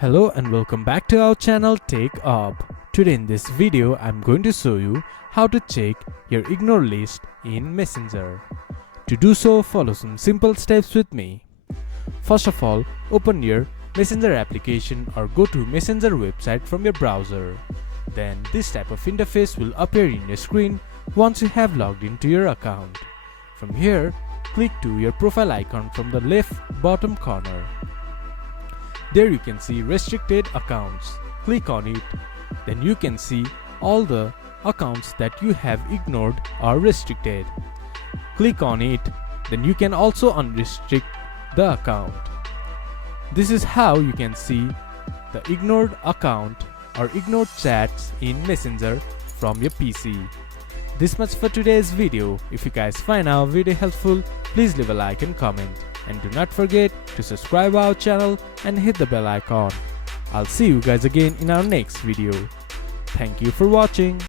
Hello and welcome back to our channel TechUp. Today in this video I'm going to show you how to check your ignore list in Messenger. To do so, follow some simple steps with me. First of all, open your Messenger application or go to Messenger website from your browser. Then this type of interface will appear in your screen once you have logged into your account. From here, click to your profile icon from the left bottom corner. There you can see restricted accounts. Click on it. Then you can see all the accounts that you have ignored or restricted. Click on it. Then you can also unrestrict the account. This is how you can see the ignored account or ignored chats in Messenger from your PC. This much for today's video. If you guys find our video helpful, please leave a like and comment. And do not forget to subscribe our channel and hit the bell icon. I'll see you guys again in our next video. Thank you for watching.